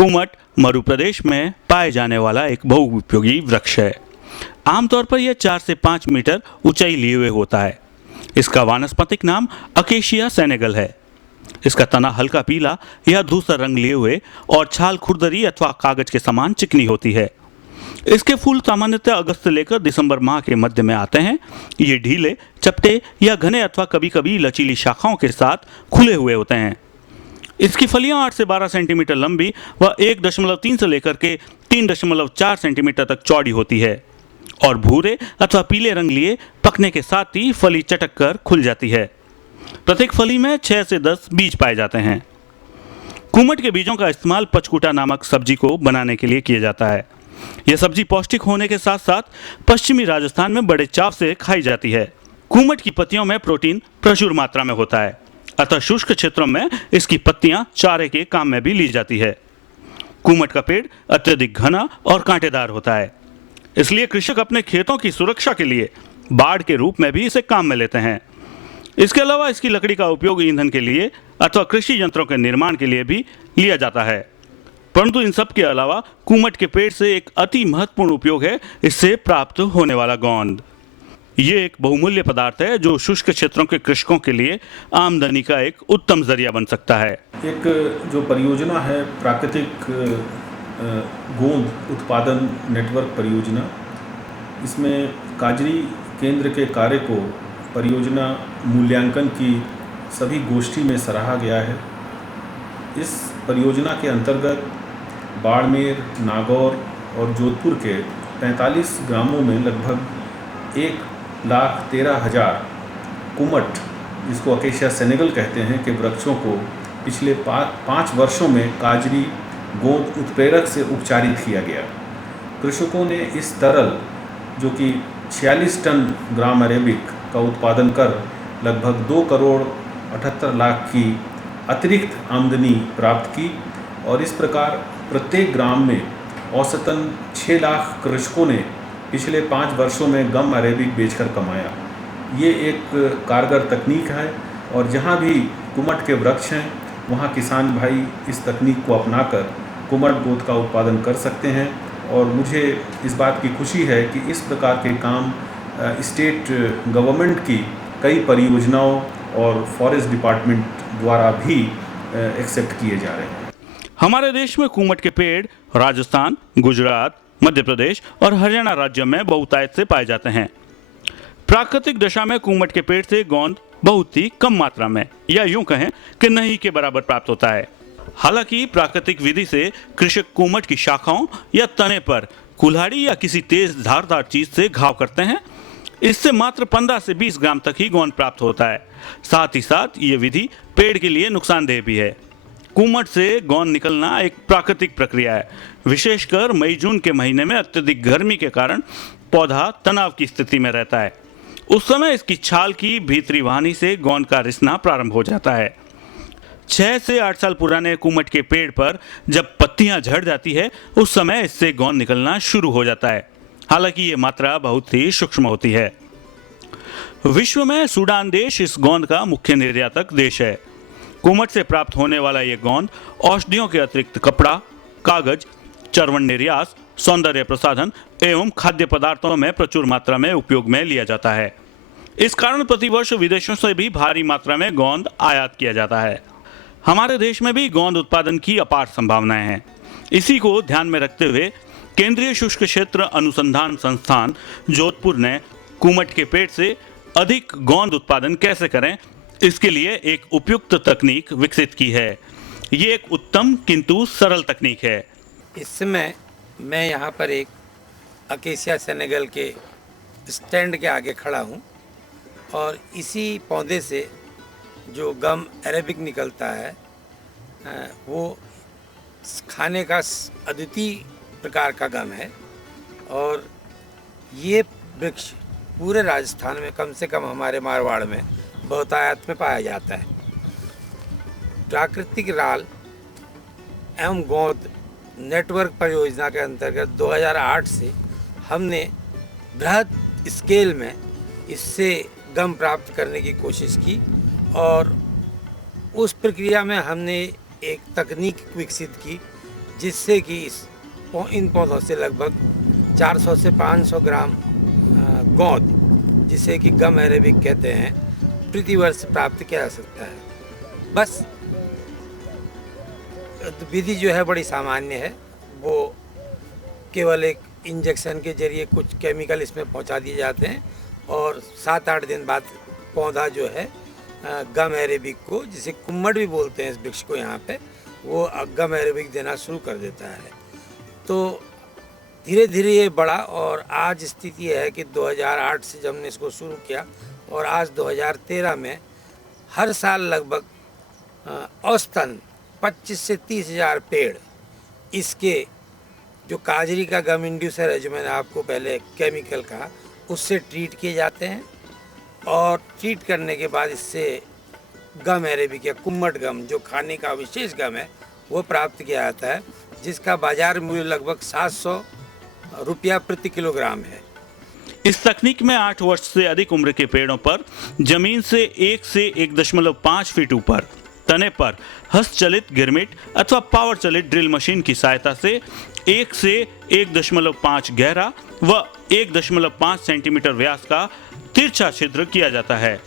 कुमट मध्य प्रदेश में पाए जाने वाला एक बहुउपयोगी वृक्ष है। आमतौर पर यह 4 से 5 मीटर ऊंचाई लिए हुए होता है। इसका वानस्पतिक नाम अकेशिया सेनेगल है। इसका तना हल्का पीला या धूसर रंग लिए हुए और छाल खुरदरी अथवा कागज के समान चिकनी होती है। इसके फूल सामान्यतः अगस्त से लेकर दिसंबर माह के मध्य में आते हैं। ये ढीले, चपटे या घने अथवा कभी कभी लचीली शाखाओं के साथ खुले हुए होते हैं। इसकी फलियां 8 से 12 सेंटीमीटर लंबी व 1.3 से लेकर के 3.4 सेंटीमीटर तक चौड़ी होती है और भूरे अथवा पीले रंग लिए पकने के साथ ही फली चटक कर खुल जाती है। प्रत्येक फली में 6 से 10 बीज पाए जाते हैं। कुमट के बीजों का इस्तेमाल पचकूटा नामक सब्जी को बनाने के लिए किया जाता है। यह सब्जी पौष्टिक होने के साथ साथ पश्चिमी राजस्थान में बड़े चाव से खाई जाती है। कुमट की पत्तियों में प्रोटीन प्रचुर मात्रा में होता है, अतः शुष्क क्षेत्रों में इसकी पत्तियां चारे के काम में भी ली जाती है। कुमट का पेड़ अत्यधिक घना और कांटेदार होता है, इसलिए कृषक अपने खेतों की सुरक्षा के लिए बाड़ के रूप में भी इसे काम में लेते हैं। इसके अलावा इसकी लकड़ी का उपयोग ईंधन के लिए अथवा कृषि यंत्रों के निर्माण के लिए भी लिया जाता है। परंतु इन सब के अलावा कुमट के पेड़ से एक अति महत्वपूर्ण उपयोग है इससे प्राप्त होने वाला गोंद। ये एक बहुमूल्य पदार्थ है जो शुष्क क्षेत्रों के कृषकों के लिए आमदनी का एक उत्तम जरिया बन सकता है। एक जो परियोजना है प्राकृतिक गोंद उत्पादन नेटवर्क परियोजना, इसमें काजरी केंद्र के कार्य को परियोजना मूल्यांकन की सभी गोष्ठी में सराहा गया है। इस परियोजना के अंतर्गत बाड़मेर, नागौर और जोधपुर के 45 ग्रामों में लगभग 1,13,000 कुमट, जिसको अकेशिया सेनेगल कहते हैं, के वृक्षों को पिछले 5 वर्षों में काजरी गोंद उत्प्रेरक से उपचारित किया गया। कृषकों ने इस तरल, जो कि 46 टन ग्राम अरेबिक का उत्पादन कर लगभग 2,78 लाख की अतिरिक्त आमदनी प्राप्त की और इस प्रकार प्रत्येक ग्राम में औसतन 6 लाख कृषकों ने पिछले 5 वर्षों में गम अरेबिक बेचकर कमाया। ये एक कारगर तकनीक है और जहाँ भी कुमट के वृक्ष हैं वहाँ किसान भाई इस तकनीक को अपनाकर कुमट गोंद का उत्पादन कर सकते हैं। और मुझे इस बात की खुशी है कि इस प्रकार के काम स्टेट गवर्नमेंट की कई परियोजनाओं और फॉरेस्ट डिपार्टमेंट द्वारा भी एक्सेप्ट किए जा रहे हैं। हमारे देश में कुमट के पेड़ राजस्थान, गुजरात, मध्य प्रदेश और हरियाणा राज्यों में बहुतायत से पाए जाते हैं। प्राकृतिक दशा में कुमट के पेड़ से गोंद बहुत ही कम मात्रा में या यूं कहें कि नहीं के बराबर प्राप्त होता है। हालांकि प्राकृतिक विधि से कृषक कुमट की शाखाओं या तने पर कुल्हाड़ी या किसी तेज धारदार चीज से घाव करते हैं। इससे मात्र 15 से 20 ग्राम तक ही गोंद प्राप्त होता है। साथ ही साथ ये विधि पेड़ के लिए नुकसानदेह भी है। कुमट से गोंद निकलना एक प्राकृतिक प्रक्रिया है। विशेषकर मई जून के महीने में अत्यधिक गर्मी के कारण पौधा तनाव की स्थिति में रहता है। उस समय इसकी छाल की भीतरी वाहिनी से गोंद का रिसना प्रारंभ हो जाता है। 6 से 8 साल पुराने कुमट के पेड़ पर जब पत्तियां झड़ जाती है उस समय इससे गोंद निकलना शुरू हो जाता है। हालांकि ये मात्रा बहुत ही सूक्ष्म होती है। विश्व में सूडान देश इस गोंद का मुख्य निर्यातक देश है। कुमट से प्राप्त होने वाला ये गोंद औषधियों के अतिरिक्त कपड़ा, कागज, चर्वण निर्यास, सौंदर्य प्रसाधन एवं खाद्य पदार्थों में प्रचुर मात्रा में उपयोग में लिया जाता है। इस कारण प्रतिवर्ष विदेशों से भी भारी मात्रा में गोंद आयात किया जाता है। हमारे देश में भी गोंद उत्पादन की अपार संभावनाएं हैं। इसी को ध्यान में रखते हुए केंद्रीय शुष्क क्षेत्र अनुसंधान संस्थान जोधपुर ने कुमट के पेड़ से अधिक गोंद उत्पादन कैसे करें, इसके लिए एक उपयुक्त तकनीक विकसित की है। ये एक उत्तम किंतु सरल तकनीक है। इस समय मैं यहाँ पर एक अकेशिया सेनेगल के स्टैंड के आगे खड़ा हूँ और इसी पौधे से जो गम अरेबिक निकलता है वो खाने का अद्वितीय प्रकार का गम है और ये वृक्ष पूरे राजस्थान में, कम से कम हमारे मारवाड़ में बहुतायत में पाया जाता है। प्राकृतिक राल एवं गोंद नेटवर्क परियोजना के अंतर्गत 2008 से हमने बृहद स्केल में इससे गम प्राप्त करने की कोशिश की और उस प्रक्रिया में हमने एक तकनीक विकसित की जिससे कि इन पौधों से लगभग 400 से 500 ग्राम गोंद, जिसे कि गम अरेबिक कहते हैं, प्रति वर्ष प्राप्त किया जा सकता है। बस विधि जो है बड़ी सामान्य है, वो केवल एक इंजेक्शन के जरिए कुछ केमिकल इसमें पहुंचा दिए जाते हैं और 7-8 दिन बाद पौधा जो है गम अरेबिक को, जिसे कुम्मड़ भी बोलते हैं इस वृक्ष को यहाँ पे, वो गम अरेबिक देना शुरू कर देता है। तो धीरे धीरे ये बढ़ा और आज स्थिति है कि 2008 से जब हमने इसको शुरू किया और आज 2013 में हर साल लगभग औसतन 25 से 30 हज़ार पेड़ इसके जो काजरी का गम इंड्यूसर है, जो मैंने आपको पहले केमिकल कहा, उससे ट्रीट किए जाते हैं और ट्रीट करने के बाद इससे गम अरेबिक या कुम्मट गम, जो खाने का विशेष गम है, वो प्राप्त किया जाता है, जिसका बाजार मूल्य लगभग 700 रुपया प्रति किलोग्राम है। इस तकनीक में 8 वर्ष से अधिक उम्र के पेड़ों पर जमीन से 1 से 1.5 फीट ऊपर तने पर हस्तचलित गिरमिट अथवा पावर चलित ड्रिल मशीन की सहायता से 1 से 1.5 गहरा व 1.5 सेंटीमीटर व्यास का तिरछा छिद्र किया जाता है।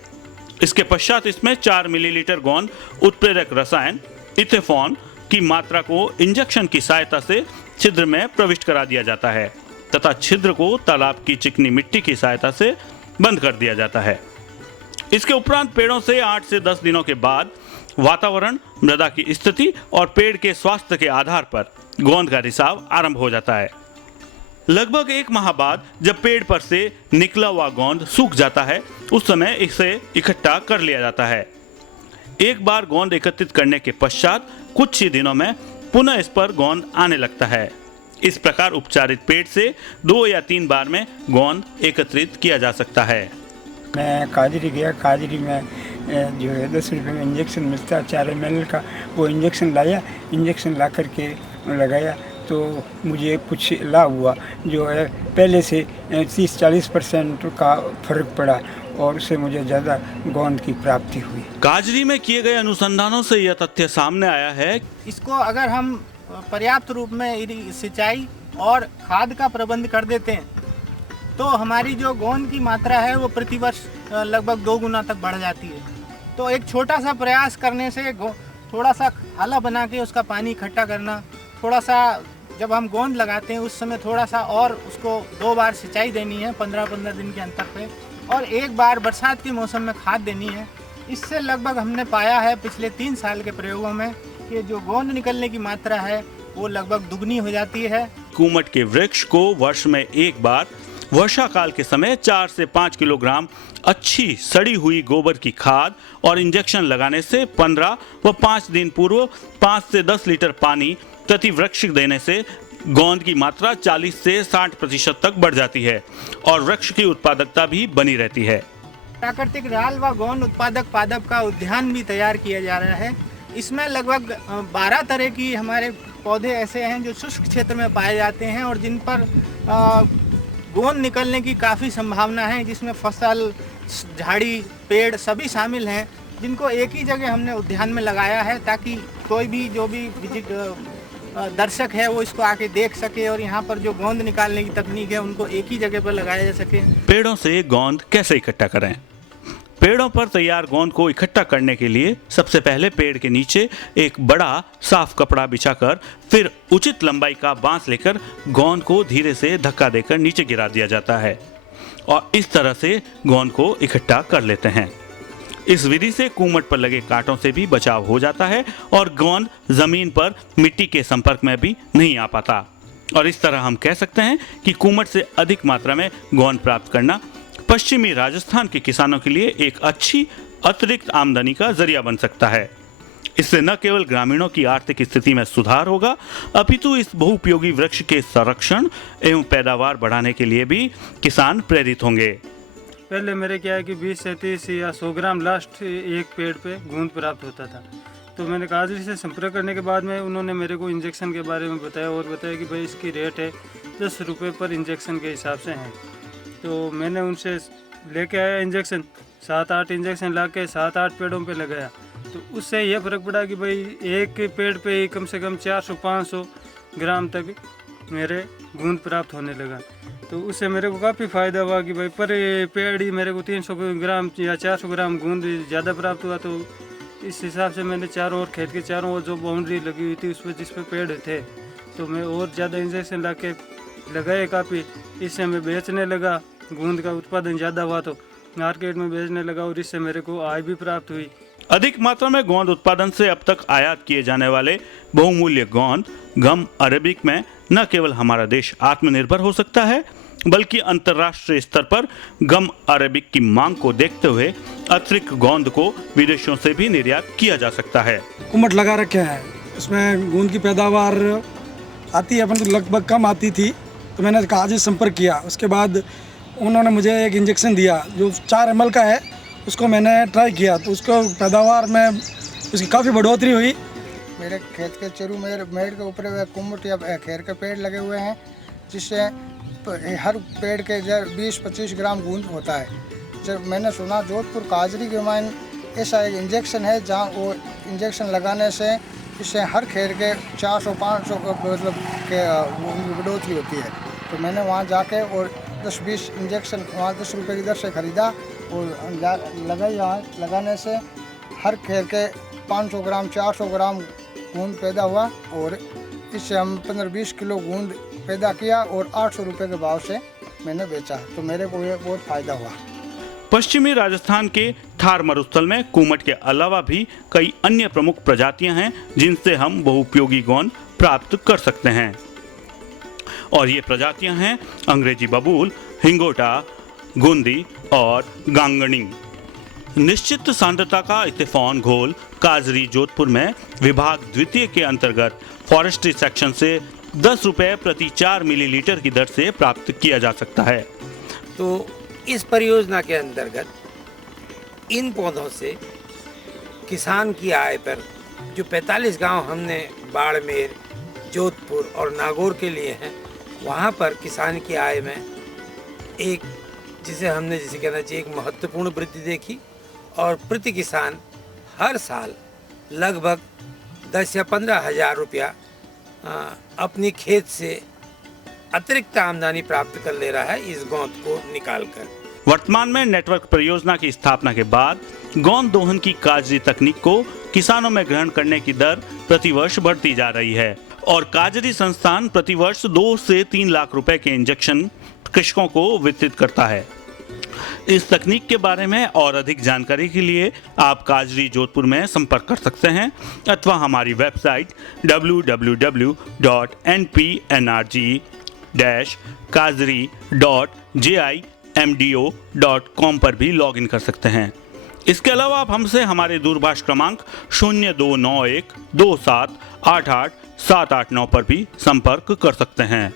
इसके पश्चात इसमें 4 मिलीलीटर गोंद उत्प्रेरक रसायन इथेफॉन की मात्रा को इंजेक्शन की सहायता से छिद्र में प्रविष्ट करा दिया जाता है तथा छिद्र को तालाब की चिकनी मिट्टी की सहायता से बंद कर दिया जाता है। इसके उपरांत पेड़ों से 8 से 10 दिनों के बाद वातावरण, मृदा की स्थिति और पेड़ के स्वास्थ्य के आधार पर गोंद का रिसाव आरंभ हो जाता है। लगभग 1 माह बाद जब पेड़ पर से निकला हुआ गोंद सूख जाता है, उस समय इसे इकट्ठा कर लिया जाता है। एक बार गोंद एकत्रित करने के पश्चात कुछ ही दिनों में पुनः इस पर गोंद आने लगता है। इस प्रकार उपचारित पेड़ से 2 या 3 बार में गोंद एकत्रित किया जा सकता है। मैं काजरी गया, काजरी में जो है 10 रुपये में इंजेक्शन मिलता है 4 ml का, वो इंजेक्शन लाया, इंजेक्शन ला करके लगाया तो मुझे कुछ लाभ हुआ, जो है पहले से 30-40% का फर्क पड़ा और उससे मुझे ज़्यादा गोंद की प्राप्ति हुई। काजरी में किए गए अनुसंधानों से यह तथ्य सामने आया है, इसको अगर हम पर्याप्त रूप में सिंचाई और खाद का प्रबंध कर देते हैं तो हमारी जो गोंद की मात्रा है वो प्रतिवर्ष लगभग 2 गुना तक बढ़ जाती है। तो एक छोटा सा प्रयास करने से थोड़ा सा आला बना के उसका पानी इकट्ठा करना, थोड़ा सा जब हम गोंद लगाते हैं उस समय थोड़ा सा और उसको 2 बार सिंचाई देनी है 15-15 दिन के अंतर पे, और 1 बार बरसात के मौसम में खाद देनी है। इससे लगभग हमने पाया है पिछले 3 साल के प्रयोगों में कि जो गोंद निकलने की मात्रा है वो लगभग दुगनी हो जाती है। कुमट के वृक्ष को वर्ष में 1 बार वर्षा काल के समय 4 से 5 किलोग्राम अच्छी सड़ी हुई गोबर की खाद और इंजेक्शन लगाने से 15 व 5 दिन पूर्व 5 से 10 लीटर पानी प्रति वृक्ष देने से गोंद की मात्रा 40 से 60% तक बढ़ जाती है और वृक्ष की उत्पादकता भी बनी रहती है। प्राकृतिक राल व गोंद उत्पादक पादप का उद्यान भी तैयार किया जा रहा है। इसमें लगभग 12 तरह की हमारे पौधे ऐसे हैं जो शुष्क क्षेत्र में पाए जाते हैं और जिन पर गोंद निकलने की काफ़ी संभावना है, जिसमें फसल, झाड़ी, पेड़ सभी शामिल हैं, जिनको एक ही जगह हमने उद्यान में लगाया है ताकि कोई भी जो भी दर्शक है वो इसको आके देख सके और यहाँ पर जो गोंद निकालने की तकनीक है उनको एक ही जगह पर लगाया जा सके। पेड़ों से गोंद कैसे इकट्ठा करें? पेड़ों पर तैयार गोंद को इकट्ठा करने के लिए सबसे पहले पेड़ के नीचे एक बड़ा साफ कपड़ा बिछाकर फिर उचित लंबाई का बांस लेकर गोंद को धीरे से धक्का देकर नीचे गिरा दिया जाता है और इस तरह से गोंद को इकट्ठा कर लेते हैं। इस विधि से कुमट पर लगे कांटों से भी बचाव हो जाता है और गोंद जमीन पर मिट्टी के संपर्क में भी नहीं आ पाता और इस तरह हम कह सकते हैं कि कुमट से अधिक मात्रा में गोंद प्राप्त करना पश्चिमी राजस्थान के किसानों के लिए एक अच्छी अतिरिक्त आमदनी का जरिया बन सकता है। इससे न केवल ग्रामीणों की आर्थिक स्थिति में सुधार होगा अपितु इस बहुउपयोगी वृक्ष के संरक्षण एवं पैदावार बढ़ाने के लिए भी किसान प्रेरित होंगे। पहले मेरे क्या है कि 20 से 30 या 100 ग्राम लास्ट एक पेड़ पे गोंद प्राप्त होता था। तो मैंने काजरी से संपर्क करने के बाद में उन्होंने मेरे को इंजेक्शन के बारे में बताया और बताया कि भाई इसकी रेट है 10 रुपये पर इंजेक्शन के हिसाब से है। तो मैंने उनसे लेके आया इंजेक्शन, 7-8 इंजेक्शन ला के 7-8 पेड़ों पे लगाया। तो उससे यह फ़र्क पड़ा कि भाई एक पेड़ पे ही कम से कम 400-500 ग्राम तक मेरे गूंद प्राप्त होने लगा। तो उससे मेरे को काफ़ी फ़ायदा हुआ कि भाई पर पेड़ ही मेरे को 300 ग्राम या 400 ग्राम गूंद ज़्यादा प्राप्त हुआ। तो इस हिसाब से मैंने चारों ओर खेत के चारों ओर जो बाउंड्री लगी हुई थी उस पर जिस पे पेड़ थे तो मैं और ज़्यादा इंजेक्शन ला के लगाए काफ़ी। इससे मैं बेचने लगा, गूंद का उत्पादन ज़्यादा हुआ तो मार्केट में बेचने लगा और इससे मेरे को आय भी प्राप्त हुई। अधिक मात्रा में गोंद उत्पादन से अब तक आयात किए जाने वाले बहुमूल्य गोंद गम अरेबिक में न केवल हमारा देश आत्मनिर्भर हो सकता है बल्कि अंतर्राष्ट्रीय स्तर पर गम अरेबिक की मांग को देखते हुए अतिरिक्त गोंद को विदेशों से भी निर्यात किया जा सकता है। कुमट लगा रखे हैं, इसमें गूंद की पैदावार आती है अपन तो लगभग कम आती थी, तो मैंने कहा आज संपर्क किया। उसके बाद उन्होंने मुझे एक इंजेक्शन दिया जो 4 ml का है, उसको मैंने ट्राई किया तो उसको पैदावार में उसकी काफ़ी बढ़ोतरी हुई। मेरे खेत के चरू मेड़ के ऊपर कुमट या खेर के पेड़ लगे हुए हैं जिससे हर पेड़ के 20-25 ग्राम गूंद होता है। जब मैंने सुना जोधपुर काजरी के माइन ऐसा एक इंजेक्शन है जहाँ वो इंजेक्शन लगाने से इससे हर खेर के 400-500 मतलब के बढ़ोतरी होती है। तो मैंने वहाँ जाके और 10-20 इंजेक्शन वहाँ 10 रुपये की दर से ख़रीदा और लगाई। यहाँ लगाने से हर खेर के 500 ग्राम 400 ग्राम गूंद पैदा हुआ और इससे हम 15-20 किलो गूंद पैदा किया और 800 रुपये के भाव से मैंने बेचा। तो मेरे को ये बहुत फ़ायदा हुआ। पश्चिमी राजस्थान के थार मरुस्थल में कुमट के अलावा भी कई अन्य प्रमुख प्रजातियां हैं जिनसे हम बहुउपयोगी गोंद प्राप्त कर सकते हैं और ये प्रजातियां हैं अंग्रेजी बबूल, हिंगोटा, गुंदी और गांगणी। निश्चित सांद्रता का इत्तेफॉन घोल काजरी जोधपुर में विभाग द्वितीय के अंतर्गत फॉरेस्ट्री सेक्शन से 10 रुपये प्रति 4 मिलीलीटर की दर से प्राप्त किया जा सकता है। तो इस परियोजना के अंतर्गत इन पौधों से किसान की आय पर जो 45 गांव हमने बाड़मेर, जोधपुर और नागौर के लिए हैं, वहां पर किसान की आय में एक जिसे कहना चाहिए एक महत्वपूर्ण वृद्धि देखी और प्रति किसान हर साल लगभग 10 या 15 हज़ार रुपया अपनी खेत से अतिरिक्त आमदनी प्राप्त कर ले रहा है इस गोंद को निकालकर। वर्तमान में नेटवर्क परियोजना की स्थापना के बाद गोंद दोहन की काजरी तकनीक को किसानों में ग्रहण करने की दर प्रतिवर्ष बढ़ती जा रही है और काजरी संस्थान प्रतिवर्ष 2 से 3 लाख रुपए के इंजेक्शन कृषकों को वितरित करता है। इस तकनीक के बारे में और अधिक जानकारी के लिए आप काजरी जोधपुर में संपर्क कर सकते हैं अथवा हमारी वेबसाइट www.npnrg-kazri.jimdo.com पर भी लॉगिन कर सकते हैं। इसके अलावा आप हमसे हमारे दूरभाष क्रमांक 0291 2788 789 पर भी संपर्क कर सकते हैं।